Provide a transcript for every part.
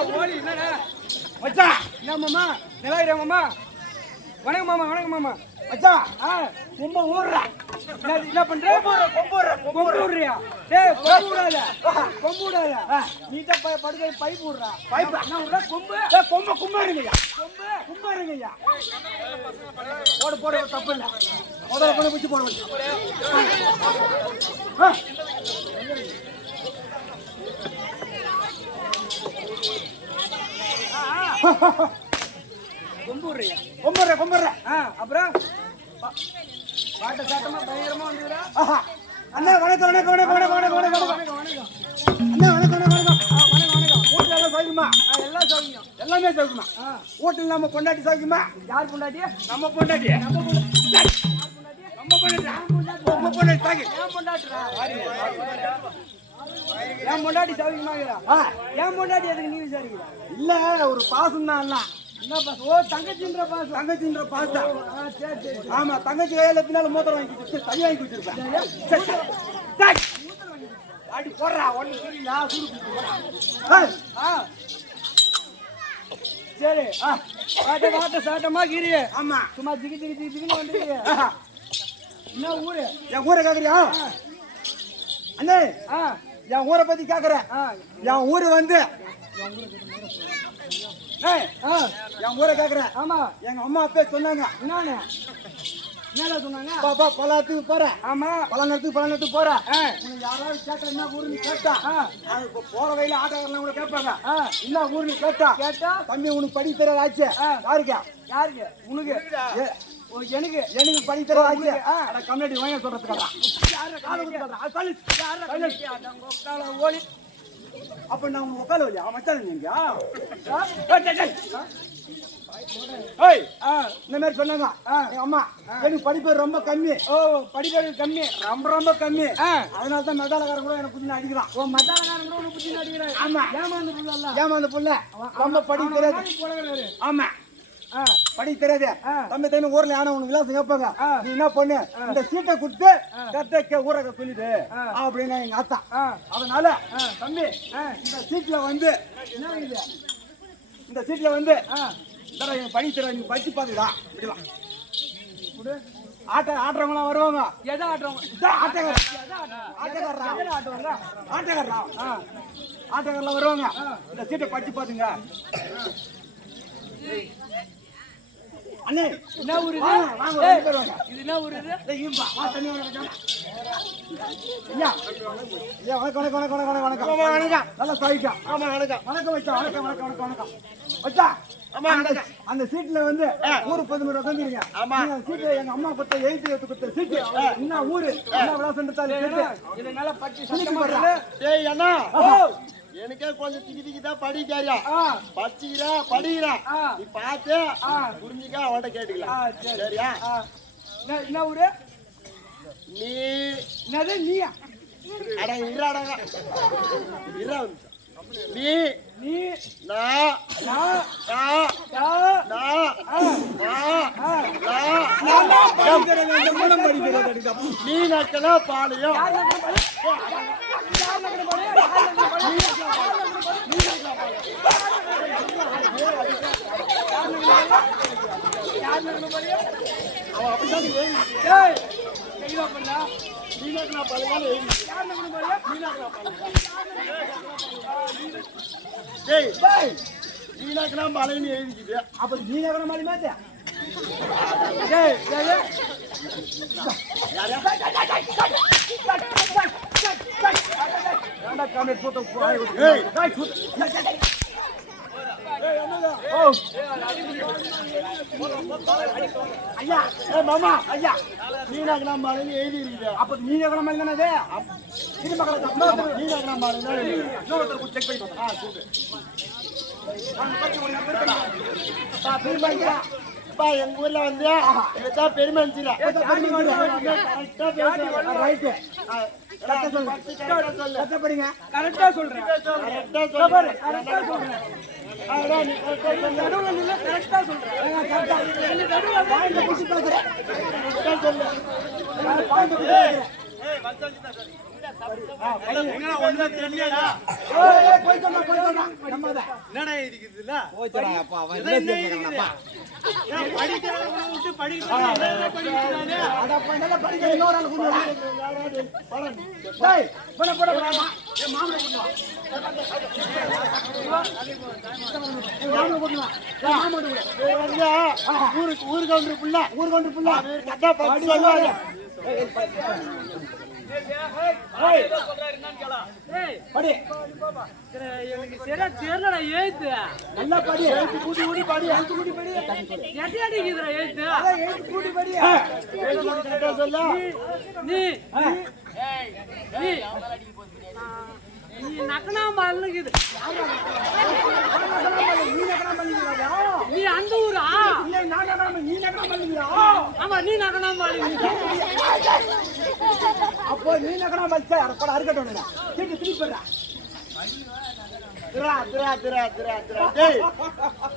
ஓடி என்னடா மச்சான்? என்ன மாமா நிலாயிரா மாமா? வணக்கம் மாமா, வணக்கம் மாமா. மச்சான் ரொம்ப ஊர்றா. என்ன பண்ற? கொம்பு ஊர்றியா? டேய் கொம்பு ஊடாத, கொம்பு ஊடாத. நீட்ட படுக்க பைப் ஊர்றா. பைப் என்ன ஊர்றா? கொம்பு. டேய் கொம்பு கும்மாருங்கய்யா, கொம்பு கும்மாருங்கய்யா. போடு போடு, தப்பு இல்ல. முதல்ல கொண்டு பிடிச்சி போடு. கொம்புறியா? கொம்புற. அப்புறம் பாட்ட சாட்டமா பயங்கரமா வந்துடுறா. அண்ணா வணக்கம் வணக்கம் வணக்கம் வணக்கம் வணக்கம் வணக்கம் வணக்கம் அண்ணா வணக்கம் வணக்கம் வணக்கம் வணக்கம். வீட்டுல எல்லாம் சௌக்கியமா? எல்லாம் சௌக்கியம், எல்லாமே சௌக்கியமா. வீட்டுல நம்ம பொண்டாட்டி சௌக்கியமா? யார் பொண்டாட்டி? நம்ம பொண்டாட்டி. நம்ம பொண்டாட்டி நம்ம பொண்டாட்டி சாக்கி. ஏன் பொண்டாட்டிடா? ஏன் பொண்டாட்டி சௌக்கியமாகிறா? ஏன் பொண்டாட்டி எதுக்கு நீ விசாரிக்கிறா? இல்ல ஒரு பாசம் தான். எல்லாம் என்ன பாசம்? ஓ தங்கச்சின்ற பாசம். தங்கச்சின்ற பாசம். சரி சரி. ஆமா தங்கச்சி கையில பின்னால மூத்தரம் வாங்கி கொடுத்து தண்ணி வாங்கி கொடுத்துருப்பேன். அடி போடுறா ஒண்ணு புரியல. சரி வாட்ட சாட்டமா கீரி. ஆமா சும்மா திகி திகி திகி திகின்னு வந்துருக்கீங்க. என்ன ஊரு? என் ஊரை கேக்குறியா அண்ணே? என் ஊரை பத்தி கேக்குறேன். என் ஊரு வந்து என் ஊரை கேக்குறேன். ஆமா எங்க அம்மா அப்பா சொன்னாங்க. என்ன சொன்னாங்க? பாப்பா பழத்துக்கு போறேன். ஆமா பழத்துக்கு போறேன். யாராவது கேட்டா என்ன ஊருன்னு கேட்டா போற வயல ஆட்டோக்காரன் கூட கேட்பாங்க. என்ன ஊருன்னு கேட்டா தம்பி உனக்கு படி தர ஆச்சு. யாருக்கு? உனக்கு எனக்கு படி தர ஆச்சு. கம்யூனிட்டி வாங்க சொல்றதுக்காக அப்ப நான் உட்கால வழியா மச்சான் நீங்க இந்த மாதிரி சொன்னாங்க. அம்மா எனக்கு படிப்பு ரொம்ப கம்மி. ஓ படிப்பு கம்மி, ரொம்ப ரொம்ப கம்மி. அதனாலதான் மெதாலக்காரன் கூட எனக்கு புத்தி அடிக்கிறான். ஓ மெதாலக்காரன் கூட உனக்கு புத்தி அடிக்கிறான். ஆமா ஏமாந்த புள்ள ரொம்ப படிக்க தெரியாது. ஆமா படி தெரியாது. தம்பி ஊர்ல யானை உனக்கு விலாசம் கேட்பாங்க. நீ என்ன பண்ணு, இந்த சீட்டை கொடுத்து கத்த ஊரை சொல்லிடு அப்படின்னு எங்க அத்தா. அதனால தம்பி இந்த சீட்ல வந்து படி தர நீ படிச்சு பாத்துடா. இப்படிலாம் ஆட்டவங்களா வருவாங்க. எதை ஆட்டவங்க? ஆட்டக்காரலாம் வருவாங்க. இந்த சீட்டை படிச்சு பாத்துங்க. அண்ணே என்ன ஊரு இது? இது என்ன ஊரு இது? ஐயா வணக்கம். நல்லா சாய்க்கா. ஆமா வணக்கம் வணக்கம் வச்சா. வணக்கம் வணக்கம் வணக்கம் வணக்கம் வச்சா. ஆமா அந்த சீட்ல வந்து ஊரு 11 உட்காந்துருங்க. ஆமா சீட்ல எங்க அம்மா கொடுத்த எழுத்து சீட்டு. என்ன ஊரு என்ன விளாசம் இதனால பட்டி சொல்லிட்டு. ஏய் அண்ணா எனக்கே கொஞ்சம் திக்கி தான் படிக்காரியா படிக்கிறா நீ பார்த்து புரிஞ்சுக்க அவன்கிட்ட கேட்டுக்கலாம். சரியா? என்ன ஊரு? நீ என்னது நீயா? அட இறாடங்க இரா நீ நீ நான் நீ நக்கலா பாளையம். அவன் அப்படிதான் நீனாக்கெல்லாம் மலைன்னு எழுதிக்குது. அப்ப நீனாக்கிற மாதிரி மாத்தியா? ஐயா மாமா ஐயா நீனாக்கலாம் மலைன்னு எழுதி இருக்குது. அப்ப நீனாக்கலாம் மலை தானே இது மக்கள் நீனாக்கலாம் மலை தான் செக் பண்ணி எங்க ஊர்ல வந்து பெருமை கரெக்டா சொல்றேன். ஒண்ணுதான் தெரியலடா. போய் சொன்னா நம்மதான் என்னடா இருக்குதுல்ல? போய்டா அப்பா அவன் என்ன இருக்குது? ஏன் படிக்கிறவங்க விட்டு படிக்கிறானே? அட போய் நல்லா படிக்க இன்னொரு ஆள் கூட்டி வா. டேய் போடா போடா போடா. ஏ மாமனை கூட்டி வா. மாமனை கூட்டி வா. மாமனை கூட்டி வா. ஊருக்கு வந்து புள்ள. கட்டா பாத்து சொல்லுவாங்க. படி எனக்கு சரியா தெரியலடா எழுத்து நல்லா படி எழுத்து கூட்டி படி எழுத்து கூட்டி படி எட்டி அடிக்குதுடா எழுத்து அதான் எழுத்து கூட்டி படி எழுத்து கூட்டி கரெக்டா சொல்லு நீ நீ நக்கனா மல்லுக்குது நீ அந்த ஊரா இல்ல நான் நக்கனா நீ நக்கனா மல்லுறியா ஆமா நீ நக்கனா மல்லுக்குது அப்போ நீ நக்கனா மல்ச்ச அட அறுக்கட்டோடா சீட்டு திருப்பி போடா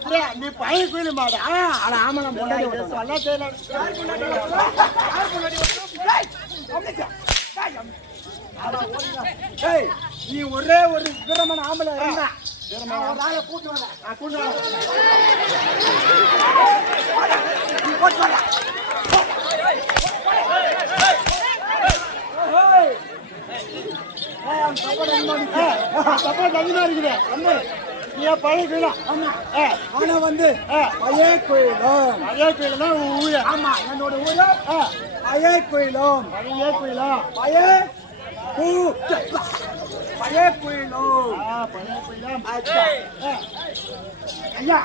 டேய் நீ பையன் கோயில மாடா. அட ஆமா நான் பொண்டாட்டி சொல்ல தெரியல. யார் பொண்டாட்டி டேய் அம்னிச்சா டேய் அட ஓடுடா டேய் நீ ஒரே ஒரு வீரமான ஆம்பளை இருந்தா வீரமான ஆளை கூட்டி வர நான் கூட்டி வர நீ கூட்டி வர சப்போர்ட் அதிகமா இருக்குது. அண்ணே நீ பழைய கோயிலா? ஆமா ஆனா வந்து பழைய கோயிலும் பழைய கோயில தான் ஊரு. ஆமா என்னோட ஊரு பழைய கோயிலும் பழைய கோயிலா? பழைய கோயிலும் பழைய கோயிலா? ஐயா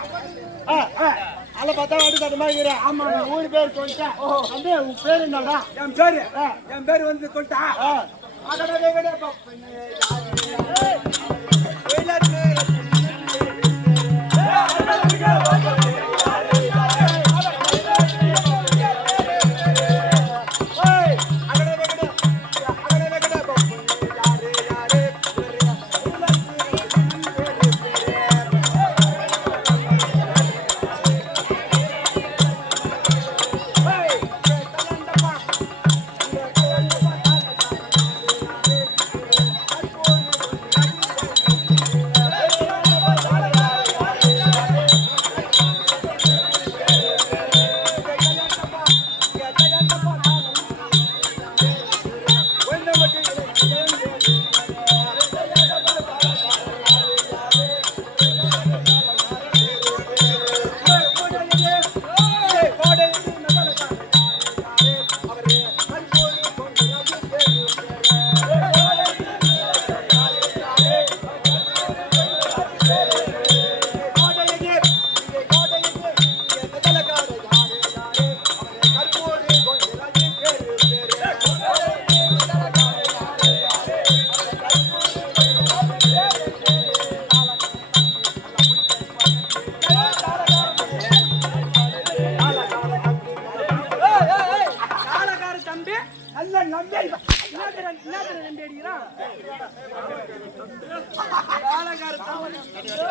அதை பார்த்தா வாடி தட்ட மாதிரி இருக்கிற. ஆமா ஊர் பேர் சொல்லிட்டேன். வந்து உன் பேர் என்னடா? என் பேரு வந்து சொல்லிட்டா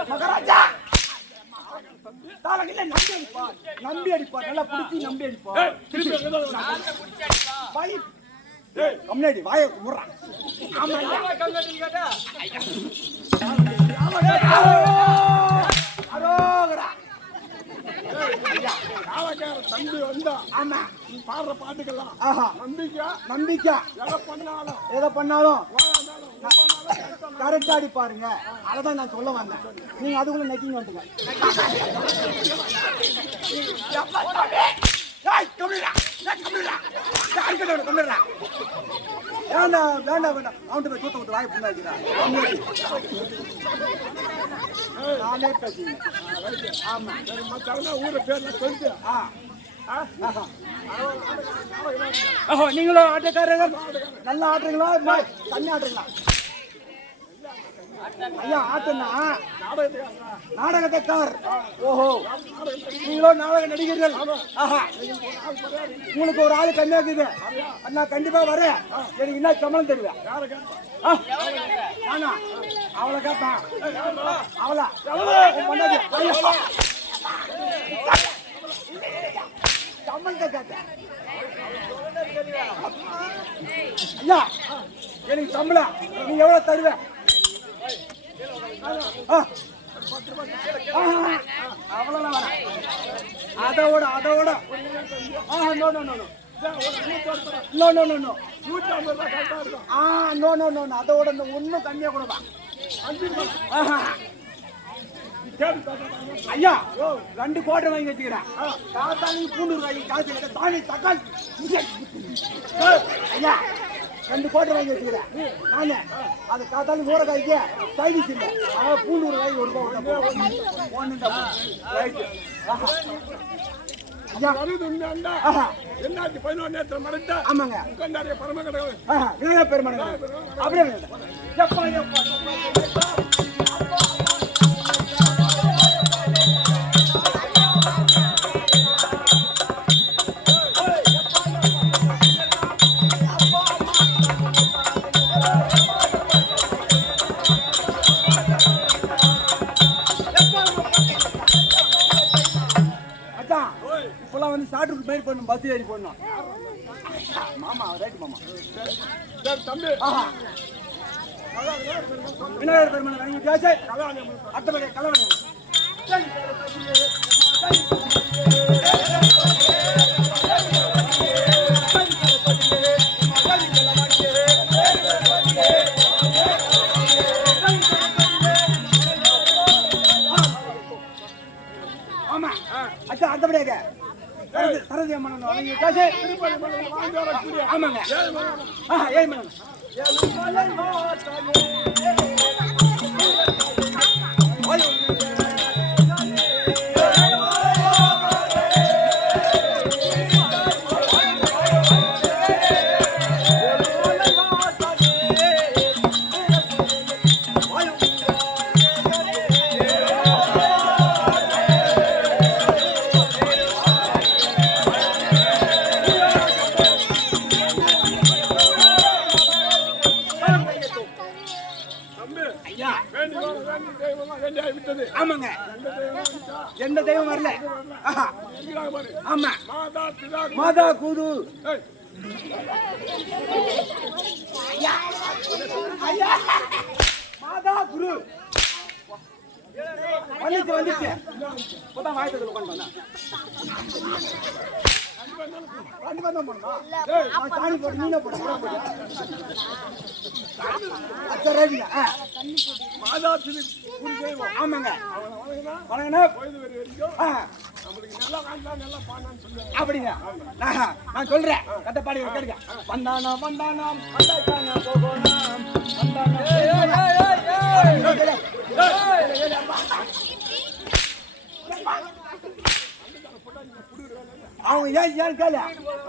மகாராஜா நம்பி அடிப்பா நல்லா பிடிச்சி நம்பி அடிப்பா கம்னாடி வாய ஊறான் தம்பி வந்தா ஆமா நீ பாடுற பாட்டுக்கெல்லாம் நம்பிக்கை எதை பண்ணாலும் கரெக்டா அடி பாருங்க அதான் நான் சொல்ல வந்தேன் நீங்க அதுக்குள்ள நெக்கிங்க வந்துங்க வேண்டாம் வேண்டாம் வேண்டாம் அவன்கிட்ட போய் சூத்த விட்டு வாய் புண்ணாக்கிறேன் நானே பேசுங்க ஆமா ஊரை பேர்ல சொல்லிட்டு நீங்களும் ஆட்டக்காரர்கள் நல்லா ஆட்டுறீங்களா தண்ணி ஆட்டுறீங்களா ஐயா ஆட்டுனா நாடகத்தைக்கார் ஓஹோ நீங்களோ நாடக நடிகர்கள் ஆஹா உங்களுக்கு ஒரு ஆளு கம்மியா இருக்குது நான் கண்டிப்பா வரேன் எனக்கு என்ன சம்பளம் தருவேன் ஆனா அவளை கேட்டான் அவளா பண்ணாது சம்பளத்தை கேட்டேன் ஐயா எனக்கு சம்பளம் நீ எவ்வளவு தருவ? அவ்வளவு அதோட அதோட no no no no no no no no no no no அதோட ஒன்னும் கம்மியா கொடுப்பா. ஐயா 2 கோட்டை வாங்கி வச்சுக்கிறேன். காத்தாலி பூண்டு காய் காசு இல்லை தானி தக்காளி ஐயா 2 கோட்டை வாங்கி வச்சுக்கிறேன். நானே அது காத்தாலி ஊரக்காய்க்கு சைடிஸ் இல்லை. அதான் பூண்டு காய் 1 ரூபாய் ரைட்டு. ஆமாங்க பெருமாள் அப்படியே பஸ் ஏறி போடணும். மாமா ரைட் மாமா தம்பி விநாயகர் பெருமாள் வாங்கி பேச அத்தபடி கலவணி ஆமா அச்சா அத்தபடியாக சரதி அம்மன் வாங்கி காசு ஆமாங்க ஏன் மேடம் ஆமாங்க எந்த தெய்வம் வரல. ஆமா மாதா கூது மாதா குரு வந்துச்சு வந்துச்சு இப்பதான் வாய்த்ததுல உட்காந்து சாணி போட்டு மீனை போட்டு ஆமாங்க அப்படிங்க நான் சொல்றேன் கட்டப்பாடி கேளுங்க. வந்தானா வந்தானாம் போகணும் அவங்க ஏன் கேளு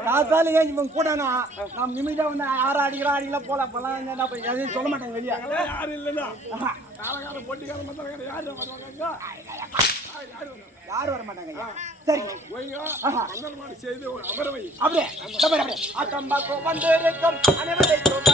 ராத்தாலும் ஏன் இவங்க கூடானா நம்ம நிமிடா வந்து யாரும் அடிக்கலாம் போலாம் போலாம் எதையும் சொல்ல மாட்டாங்க வெளியே யாரும் இல்லைன்னா யாரும் வர மாட்டாங்க. சரி அப்படியே அத்தம்பாக்கோ வந்து இருக்கும் அனைவரைக்கும்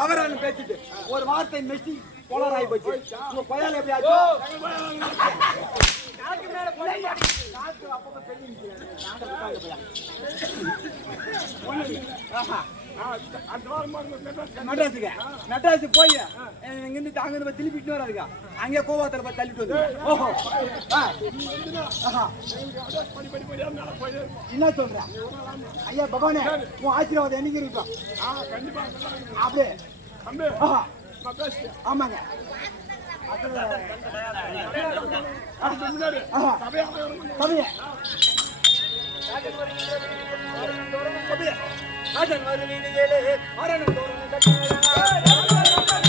தவறான பேசிட்டு ஒரு வார்த்தை மெஸ்டி போலராய் போச்சு. உங்க கொயால எப்படி ஆச்சு? மெட்ராஸுக்கு போய் இங்கிருந்து அங்கிருந்து திருப்பிட்டு வராதுங்க. அங்கே கோவாத்தில் போய் தள்ளிட்டு வந்து என்ன சொல்ற ஐயா பகவானே உன் ஆசீர்வாதம் என்னைக்கு இருக்கும்? அப்படியே ஆமாங்க ஆஹா. சபையே. ராஜன் வருவீதியிலே அரணும் தோரணம் கட்டினாரா.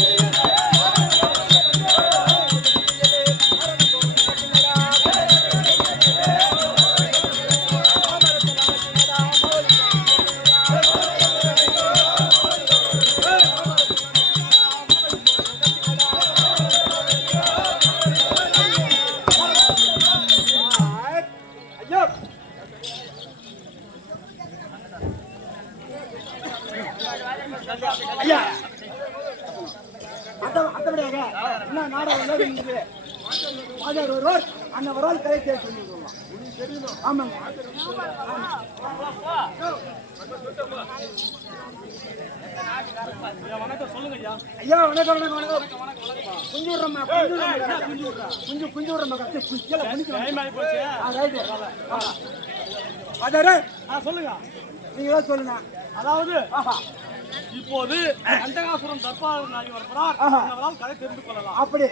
ஐயோ ஐயா அத்தபடியாக என்ன நாடகம் இருக்குது ஆஜர் ஒருவர் அந்த வரால் கதை கேட்டு சொல்லலாம். ஆமாங்க ஐயா வணக்கம் வணக்கம் வணக்கம் குஞ்சு விடுறம்மா குஞ்சு விடுறம்மா ஆஜாரு சொல்லுங்க. நீங்க தான் சொல்லுங்க. அதாவது ஆஹா இப்போது அண்டகாசுரம் தற்பால் நாடி வரப்போறார். ஆஹா. அவரால் கதை தெரிந்து கொள்ளலாம். அப்படி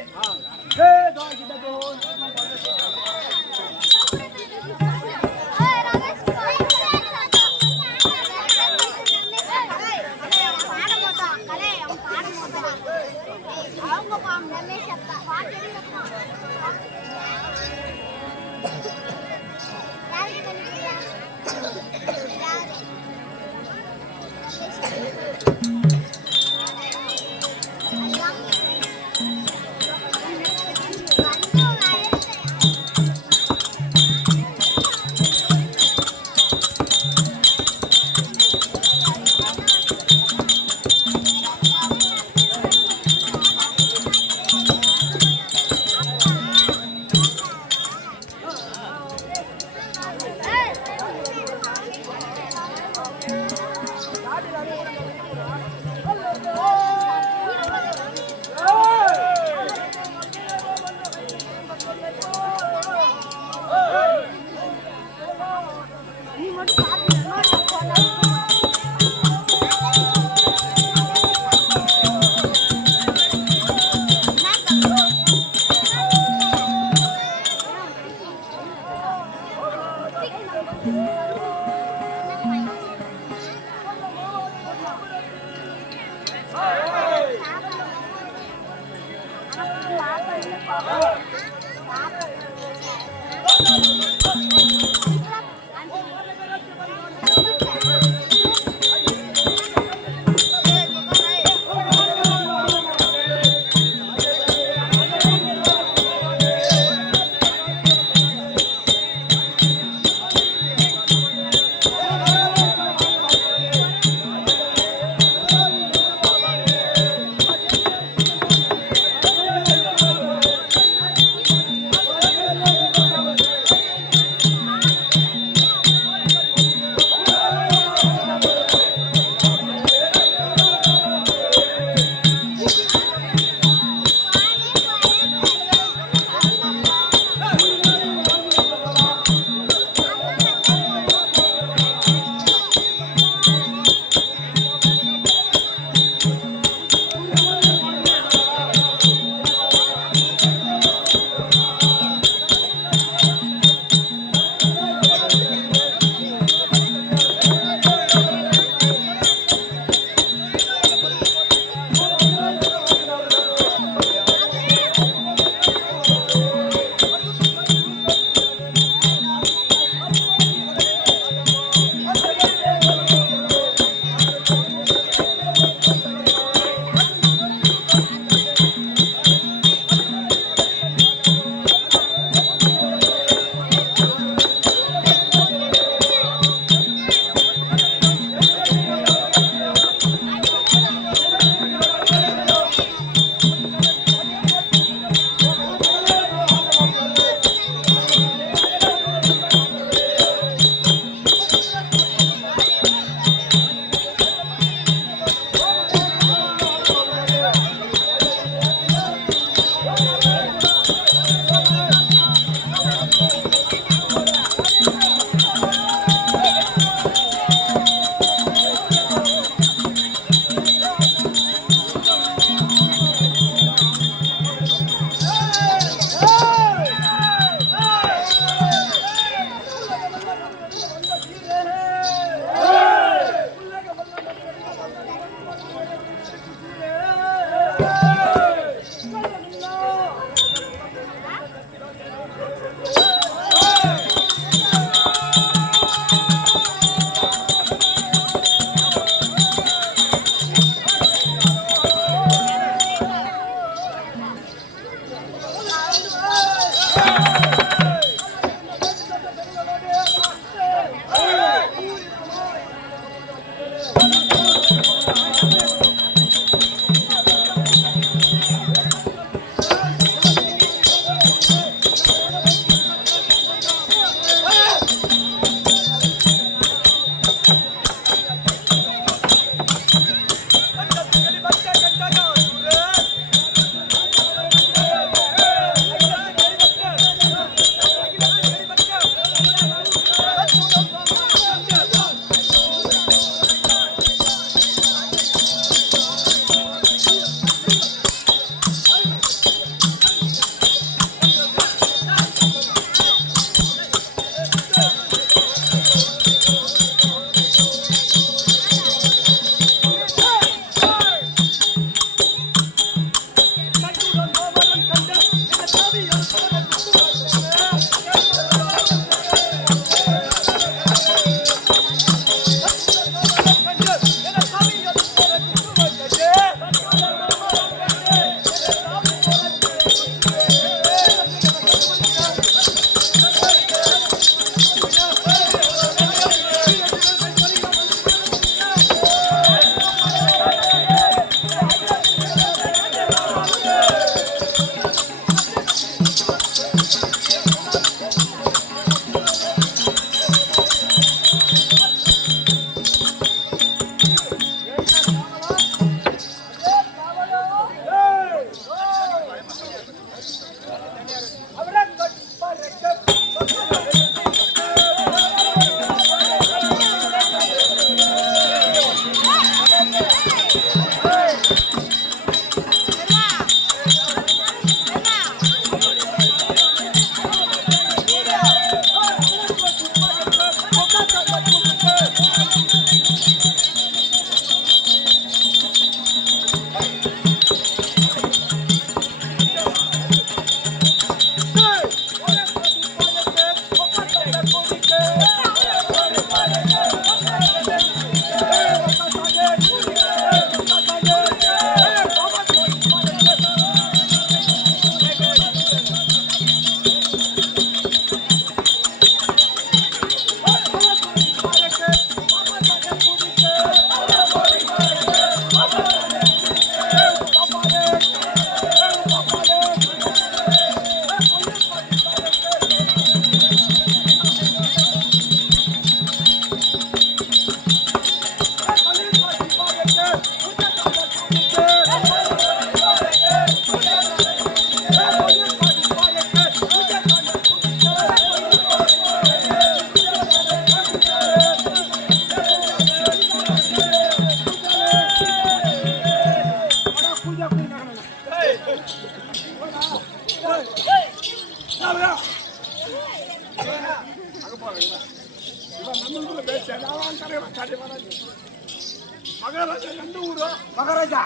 மகாராஜா எந்த ஊரு? மகாராஜா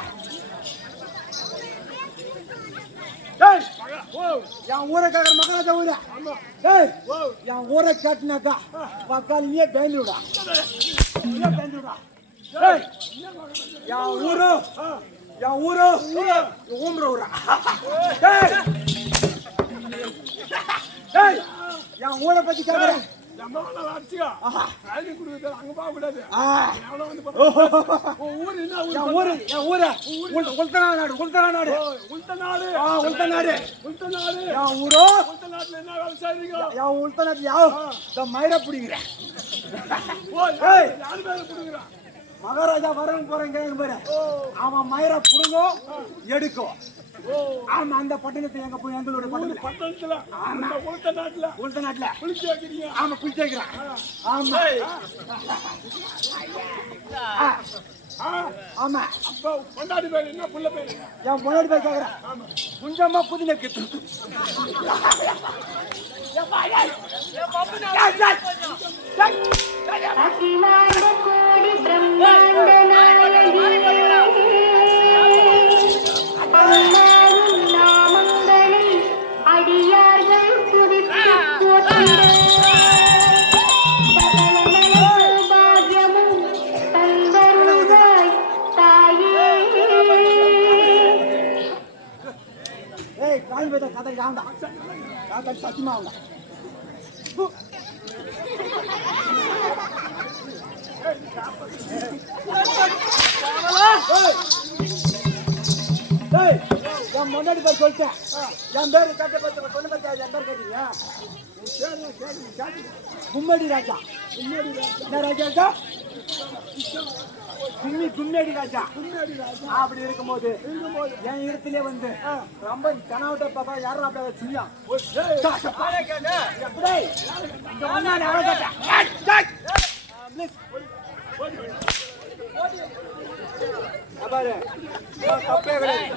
என் ஊரை கேட்கற மகாராஜா ஊரா? என் ஊரை கேட்டினாக்கா பக்காலியே பெங்களூரா பெங்களூரா. என் ஊரு ஊம்புற ஊரா? என் ஊரை பத்தி கேட்கறேன். அங்க போக கூடாது. மகாராஜா வரவங்க போறேன் பாரு, அவன் மயிரை புடுங்கோ எடுக்கும். ஆமா, அந்த பட்டணத்தை எங்க போய் எங்களோட பட்டணத்துல உளுத்த நாட்டுல குளிச்சு வைக்கிறீங்க. ஆமா, குளிச்சு வைக்கிறான். ஆமா ஆமா. அப்ப பொண்டாடி பேர் என்ன? புள்ள பேர்? என் பொண்டாடி பேர் கேக்குறேன். கொஞ்சமா புதின கிட்டு அகிலாண்ட கோடி பிரம்மாண்ட நாமங்களை அடியார்கள் துதித்து போற்றிட பாக்கியமும் தந்தருள்வாய் தாயே. ஏய், கால் பேத கதை யாண்டா காதல் சத்தியமா அவங்க என் முன்னாடி பேர் சொல்லிட்டேன். என் பேரு கட்ட பத்து சொன்ன பத்தியா என் பேர் கேட்டீங்க? கும்மடி ராஜா. என்ன ராஜா? கும்மடி ராஜா. அப்படி இருக்கும்போது என் இடத்திலே வந்து ரொம்ப கனவுட்ட பார்த்தா யாரும் அப்படியே செய்யா தப்பே கிடையாது.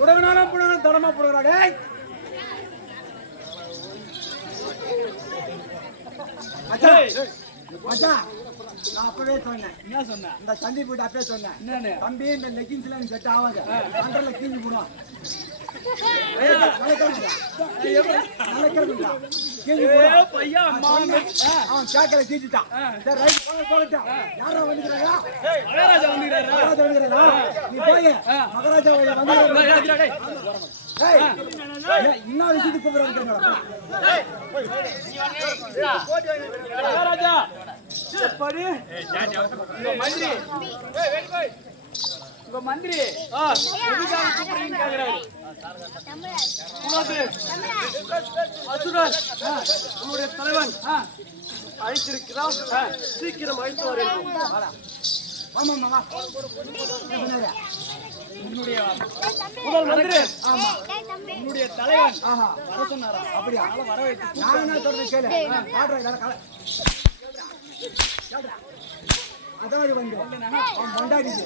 உடனாலும் புடுங்க தடமா புடுங்கடா. நான் அப்பவே சொன்னேன். என்ன சொன்ன? இந்த சந்தி போயிட்டு அப்பவே சொன்னேன். என்னன்னு? தம்பி இந்த லெகின்ஸ்ல செட் ஆகாது. அண்டர்ல கீஞ்சி போடுவான். பையா அவன் கேக்கல கீஞ்சிட்டான். சரி ரைட் போகட்டும். யாரோ வந்துக்கிறாங்க? மகாராஜா வந்துக்கிறாரா? நீ போய் மகாராஜா வந்து இன்னொரு விஷயத்துக்கு கூப்பிடுறாங்க. மகாராஜா எப்படி உங்க மந்திரி எதுக்காக கூப்பிடுறீங்கன்னு கேக்குறாரு. அசுரன் உங்களுடைய தலைவன் அழைத்திருக்கிறான், சீக்கிரம் அழைத்து வரேன். ஆமா மாமா என்னுடைய முதல் மந்திரி என்னுடைய தலைவன் வர சொன்னாரா? அப்படியா? வர வைத்து நான் என்ன சொல்றது கேளு. அதாவது வந்து அவன் மண்டாடிக்கு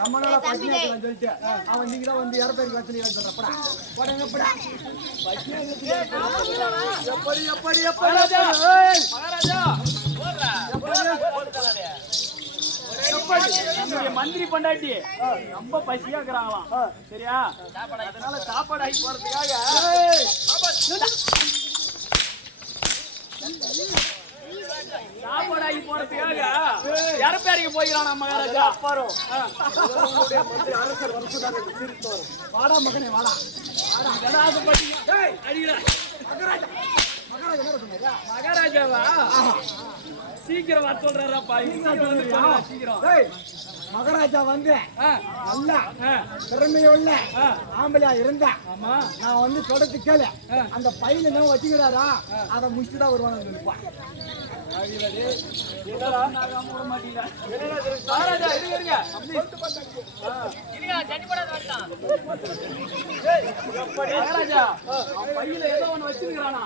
ரொம்ப நாளா பசியா சொல்லிட்டு அவன் நீங்க தான் வந்து இறப்பேருக்கு வச்சு சொல்றப்படா போடங்கப்படா எப்படி எப்படி எப்படி மகாராஜா மந்திரி பண்டாட்டி ரொம்ப பசியா இருக்கிறாங்களாம். சரியா? அதனால சாப்பாடு ஆகி போறதுக்காக சாப்பாடாகி போறதுக்காக இறப்பேறிக்கு போய்கிறான் மகாராஜா. அப்பாரும் அரசர் வாடா மகனே வாடா மகாராஜாவா சீக்கிரம் வர சொல்றாராப்பா. சீக்கிரம் மகாராஜா வந்து நல்ல திறமையுள்ள ஆம்பளையா இருந்தா நான் வந்து தொடர்ந்து கேளு. அந்த பையில என்ன வச்சுக்கிறாரா அதை முடிச்சுதான் வருவாங்க சொல்லிப்பான். பையில ஏதோ ஒண்ணு வச்சிருக்கிறானா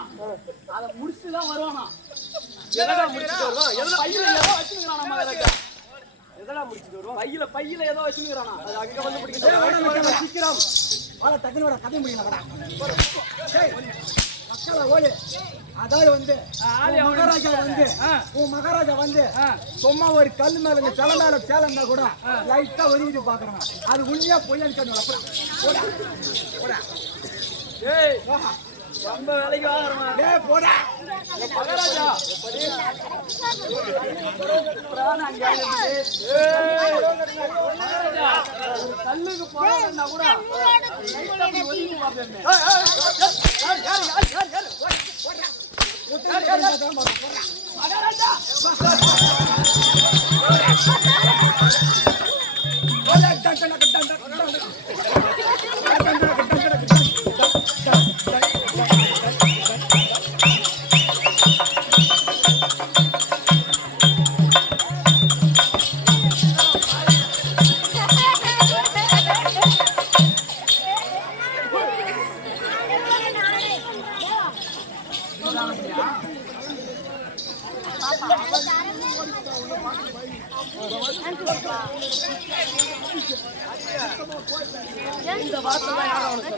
அதை முடிச்சுதான் வருவானா. பையில ஏதோ வச்சிருக்கிறானா மகாராஜா. பையில ஏதோ வச்சுக்கிறானா அங்க வந்து பிடிக்க சீக்கிரம் வாழ டக்குனோட கதை முடியல மக்களை ஓடு. அதாவது வந்து மகாராஜா வந்து உன் மகாராஜா வந்து சும்மா ஒரு கல் மேல சில மேல சேலம்னா கூட லைட்டா ஒதுங்கிட்டு பாக்குறாங்க. அது உண்மையா பொய்யான்னு ரொம்ப விலைக்கு வாங்குறமா டேய் போடா மகாராஜா பிராணம் அங்க மகாராஜா கல்லுக்கு போறதுன்னா கூட ஒதுங்கி பாப்பேன் மகாராஜா இந்த வார்த்தை யாரும் அவனுக்கு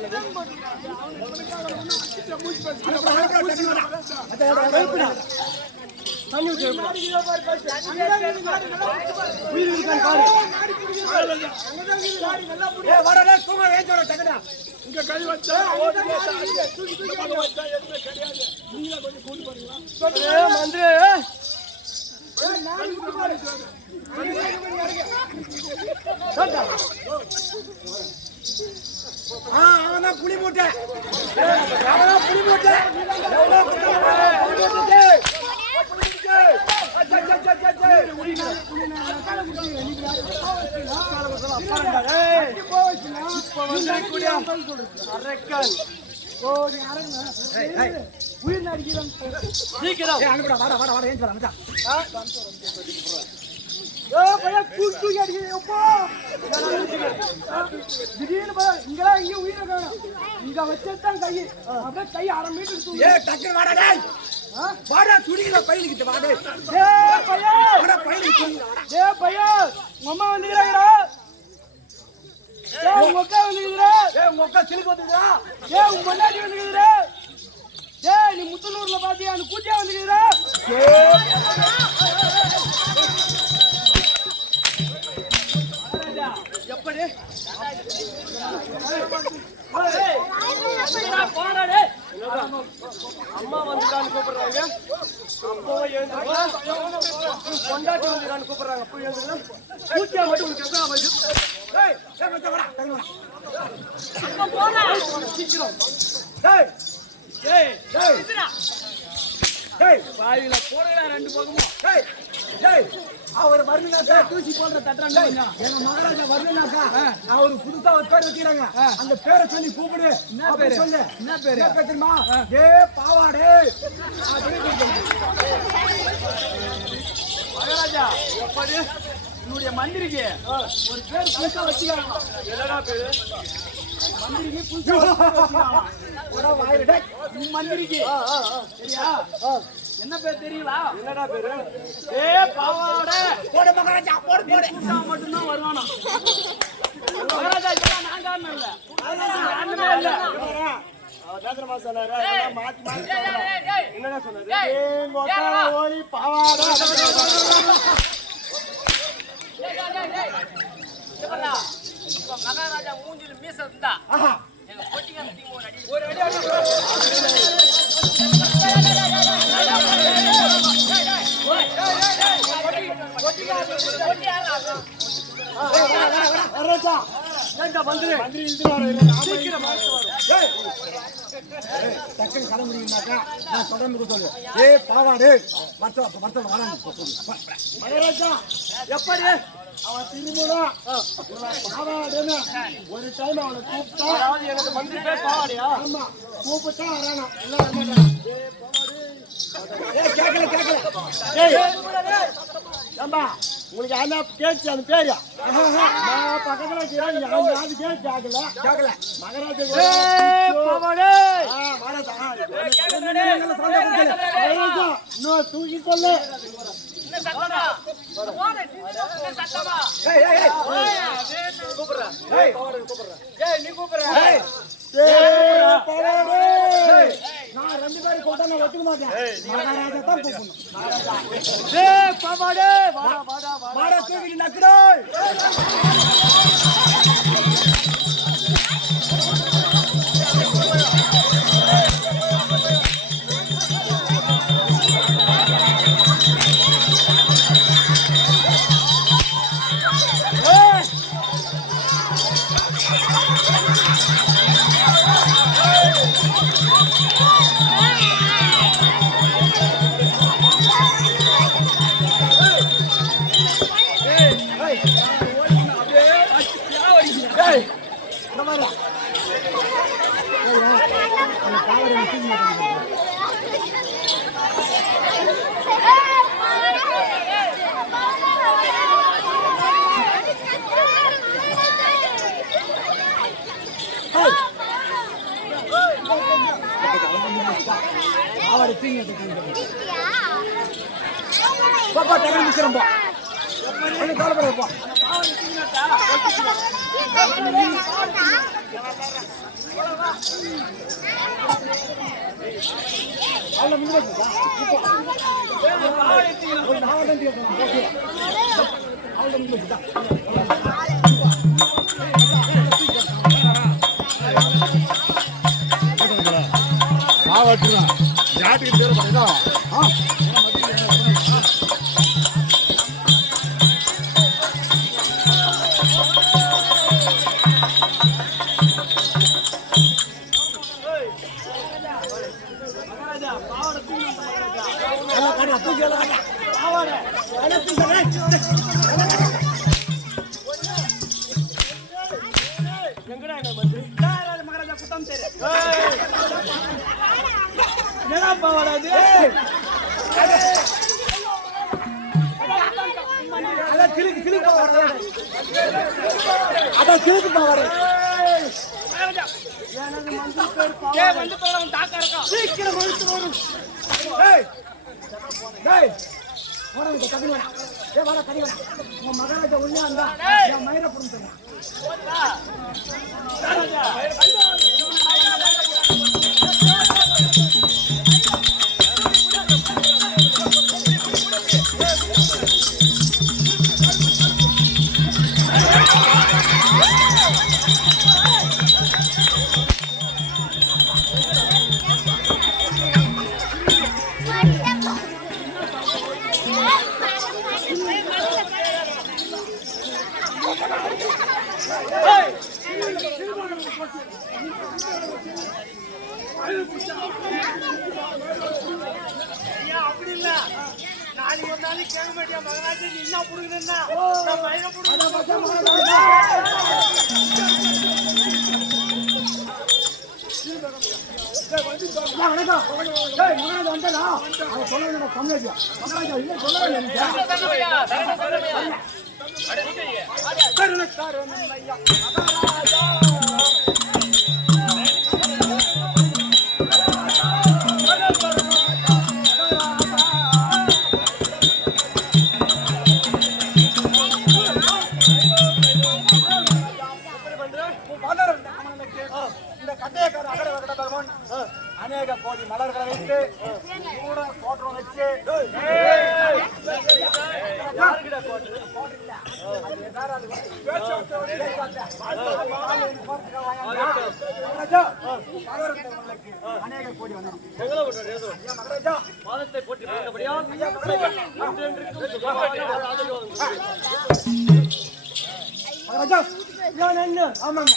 இங்க கை வச்சா மந்திரி அவன் புளி மூட்டை புளி மூட்டை உயிர் நடிக்கிறோம் சீக்கிரம் அனுப்பிடா வாடா வாடா வாடா ஏன் வரா திடீர்னு இங்கெல்லாம் இங்க உயிரை காணும் இங்க வச்சதான் கை அப்படியே கை 1/2 மீட்டர் டக்கு வாடா டேய் வாடா துணியில பையனுக்கிட்ட வாடா வாடா பையனுக்கு டேய் பையன் உங்க அம்மா வந்துக்கிறாங்கடா டேய் உங்க அக்கா வந்துக்குறா டேய் உங்க அக்கா சிலுக்கு வந்துக்குறா டேய் உங்க பொண்டாட்டி வந்துக்குறா டேய் நீ முத்தலூர்ல பாத்தியா அந்த கூட்டியா வந்துக்குறா எப்படி அம்மா வந்துட்டான்னு கூப்பிடுறாங்க அப்பவே கொண்டாட்டி வந்துட்டான்னு கூப்பிடுறாங்க போய் கூட்டியா மட்டும் உனக்கு எவ்வளவு வருது சீக்கிரம் வாயில போறா 2 பக்கமும் அவர் வரணுனாக்கா தூசி போன்ற தட்டுறாங்க எங்க மகாராஜா வரணுனாக்கா அவரு புதுசா ஒரு பேர் வைக்கிறாங்க அந்த பேரை சொல்லி கூப்பிடு என்ன பேரு சொல்லு என்ன பேரு தெரியுமா ஏ பாவாடே மகாராஜா எப்படி என்னுடைய மந்திரிக்கு ஒரு பேர் புதுசா வச்சுக்காங்க என்னடா பேரு மந்திரிக்கு புதுசா வச்சுக்காங்க மந்திரிக்கு சரியா என்ன பேர் தெரியலா என்னடா பேரு ஏ பாவாடே போடு மகாராஜா போடு போடு கூட்டா மட்டும் தான் வருவானா மகாராஜா இதெல்லாம் நான் காரணம் இல்ல யாருமே இல்ல ஜாத்திரமா சொன்னாரு மாத்தி மாத்தி என்னடா சொன்னாரு ஏங்க ஒக்கா ஓடி பாவாடா மகாராஜா மூஞ்சில மீச இருந்தா எங்க பொட்டிங்க ஒரு அடி டக்குனு கல முடியும்னாக்கா நான் தொடர்ந்து சொல்லு ஏ பாவாடு மருத்துவ மகாராஜா எப்படி அவன் திரும்பணும் பாவாடுன்னு ஒரு டைம் அவனை கூப்பிட்டா எனக்கு மந்திரி பேர் பாவாடியா ஆமா கூப்பிட்டா வரானா கேட்கல கேட்கல ஏம்பா உங்களுக்கு என்ன கேட்டு அந்த பேரு நான் பக்கத்துல இருக்கிறேன் யாரு கேட்கல கேட்கல மகாராஜா இன்னும் தூக்கி சொல்லு நான் 2 பேரும் கூட்ட நான் ஒத்துக்க மாட்டேன் மகாராஜா தான் கூப்பிடணும் வாடா தூக்கிட்டு நக்குடா அவரை தூங்கி பாப்பா டக்குனு முடிச்சிடம்பா கவலைப்படாதப்பா அவ்வளோ முன்னாடி மாவட்டம் ஜாட்டுக்கு தேவை பண்ணா மகாராஜா குத்தம் சரி என்னப்பா வராது அதான் கிழக்கு பாவாரு வந்து போறவன் தாக்கா இருக்கான் சீக்கிரம் எடுத்து வரும் தண்ணி வேணா வர தண்ணி வேணா உங்க மகாராஜா உள்ளே வந்தா என் மயிரப்புறம் சொன்னான் அப்படி இல்ல நாளைக்கு ஒரு நாளைக்கு கேட்க மாட்டியா மகனாச்சு நீ என்ன புடுங்கணும்னா அநேக கோடி மலர்களை வைத்து கூட தோற்றம் வச்சு அநேக கோடி மகாராஜா மாதத்தை போட்டி போட்டபடியால் மகாராஜா என்ன ஆமாங்க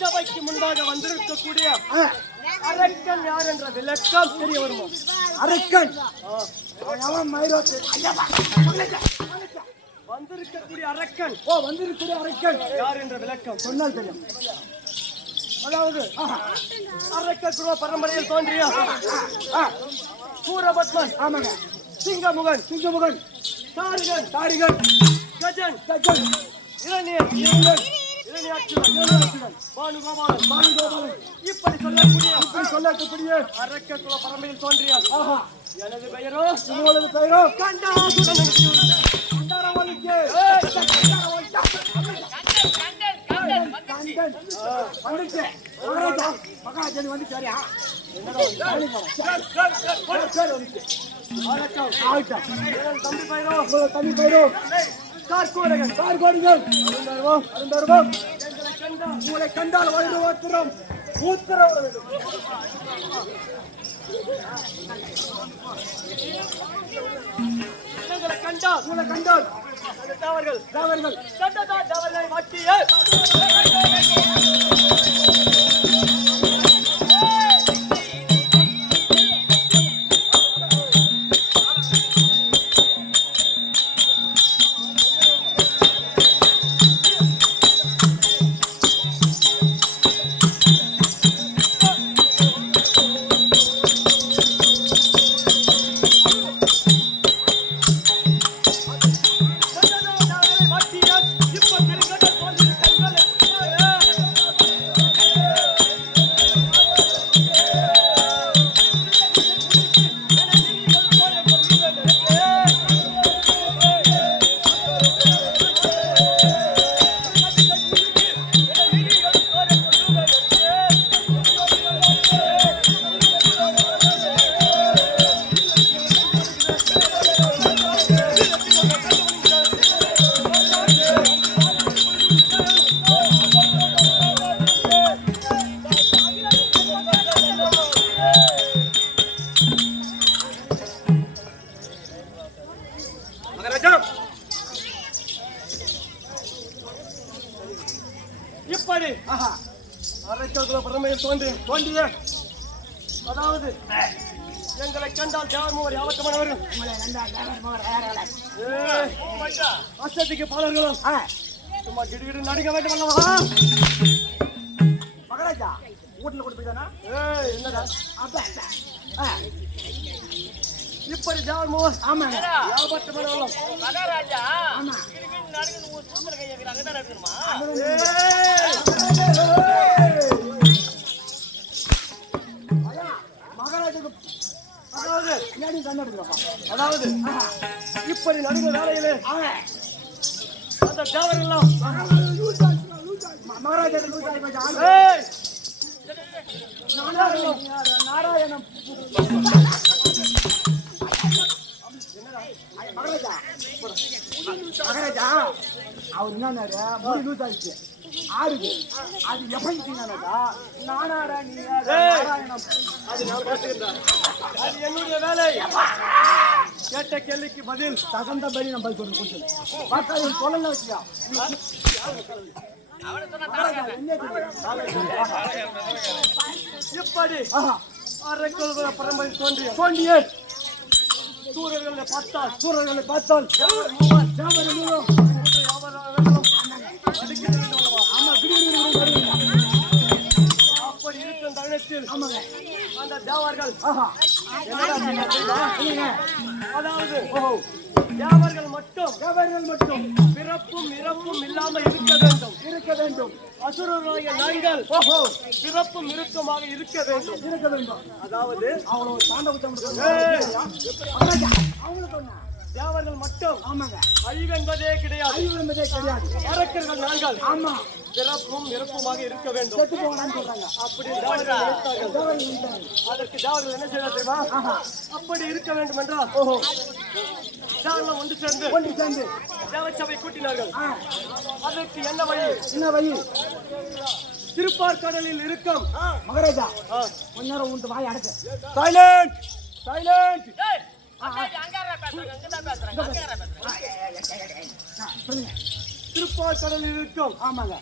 சபைக்கு முன்பாக வந்திருக்கக்கூடிய அரக்கன் யார் என்ற விளக்கம் தெரிய வருமோ? அரக்கன் வந்திருக்கக்கூடிய அரக்கன் வந்திருக்கூடிய அரக்கன் யார் என்ற விளக்கம் சொன்னால் தெரியும். அதாவது அரக்க குருவ பரம்பரையில் தோன்றிய சூரபத்மன், ஆமாங்க, சிங்கமுகன், தாரிகன், கஜன், இரணியன், பானுகோபாலன், இப்படி சொல்லக்கூடிய அரக்க குல பரம்பரையில் தோன்றிய எனது பெயரோ மகாராஜன் வந்து சரியா தம்பி பயிரோ கார்கோடிகள் உங்களை கண்டால் வாழ்ந்து ஓத்திரம் ஊத்திரம் உங்களை கண்டால் தாவர்கள் மாட்டிய தோன்றிய அதாவது எங்களை கண்டால் தேவமோர் யாவத்தமானவர்கள் அசத்துக்கு பாலர்களும் சும்மா கிடுகிடு நடுங்க வேண்டும் அல்லவா? மகாராஜா வீட்டுல கொடுத்துட்டானா என்னடா இப்படி தேவமோர் ஆமாங்க யாவத்தமானவர்களும் மகாராஜா ஆமா நடக்குது ஒரு சூத்திர கையை அங்கதான் நடக்கணுமா மகாராஜாக்கு அதாவது பின்னாடி கண்ணு எடுக்கிறப்பா அதாவது இப்படி நடுங்க வேலையிலே அவன் அந்த தேவரெல்லாம் மகாராஜா லூஸ் ஆகி போச்சு ஆளு. ஏய் நாராயணம் மகாராஜா மகாராஜா அவர் என்னன்னாரு முடி லூஸ் ஆயிடுச்சு ஆடுது அது எப்படி நானாடா நீ நாராயணம் அது நான் பார்த்துக்கிறேன். அது என்னுடைய வேலை. கேட்ட கேள்விக்கு பதில் தகுந்த படி நம்ம சொல்லி கொடுத்து பார்த்தா சொல்லல வச்சுக்கா இப்படி அரைக்கொள் பரம்பரை தோன்றிய தோண்டியே சூரர்களை பார்த்தால் சூரர்களை பார்த்தால் ஜாமரம் மூலம் ஆமா அப்படி இருக்கும் தருணத்தில் ஆமாங்க அந்த தேவர்கள் ஆஹா என்னடா சொன்னார் தெரியுமா? இல்லைங்க அதாவது ஓஹோ தேவர்கள் மட்டும் தேவர்கள் மட்டும் பிறப்பும் இறப்பும் இல்லாம இருக்க வேண்டும் அசுரராகிய நாங்கள் ஓஹோ பிறப்பும் இறுக்கமாக இருக்க வேண்டும் அதாவது அவ்வளவு தாண்டவத்தை அவங்களுக்கு சொன்ன தேவர்கள் மட்டும் ஆமாங்க அழிவென்பதே கிடையாது அறிவு என்பதே கிடையாது அரக்கர்கள் நாங்கள் ஆமா பிறப்பும் இறப்புமாக இருக்க வேண்டும் செத்து போகலான்னு சொல்றாங்க அப்படி தேவர்கள் நினைத்தார்கள். தேவர்கள் இருந்தாங்க. அதற்கு தேவர்கள் என்ன செய்தார் தெரியுமா? அப்படி இருக்க வேண்டும் என்றால் ஓஹோ தேவர்கள் ஒன்று சேர்ந்து ஒன்று சேர்ந்து தேவச்சபை கூட்டினார்கள். ஆ, அதற்கு என்ன வழி? என்ன வழி திருப்பார்கடலில் இருக்கும் மகாராஜா கொஞ்ச நேரம் உண்டு வாய் அடக்கு சைலண்ட் சைலண்ட் சொல்லுங்க திருப்பார்கடலில் இருக்கும் ஆமாங்க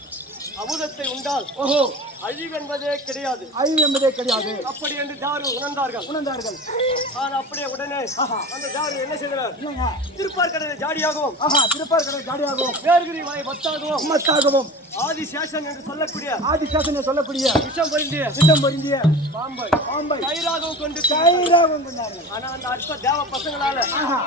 அமுதத்தை உண்டால் ஓஹோ அழிவென்பதே கிடையாது அறிவு என்பதே கிடையாது அப்படி என்று தேவர்கள் உணர்ந்தார்கள். உணர்ந்தார்கள் ஆனால் அப்படியே உடனே அந்த தேவர்கள் என்ன செய்தனர்? இல்லைங்க திருப்பார்கடலை ஜாடியாகவும் திருப்பார் கடை ஜாடியாகவும் வேர்கிரி வாய் வத்தாகவும் உம்மத்தாகவும் ஆதிசேஷன் என்று சொல்லக்கூடிய ஆதிசாசனை சொல்லக்கூடிய விஷம் பொருந்திய சித்தம் பொருந்திய பாம்பை பாம்பை கயிறாகவும் கொண்டு கயிறாகவும் கொண்டார்கள் ஆனா அந்த அற்ப தேவ பசங்களால ஆஹா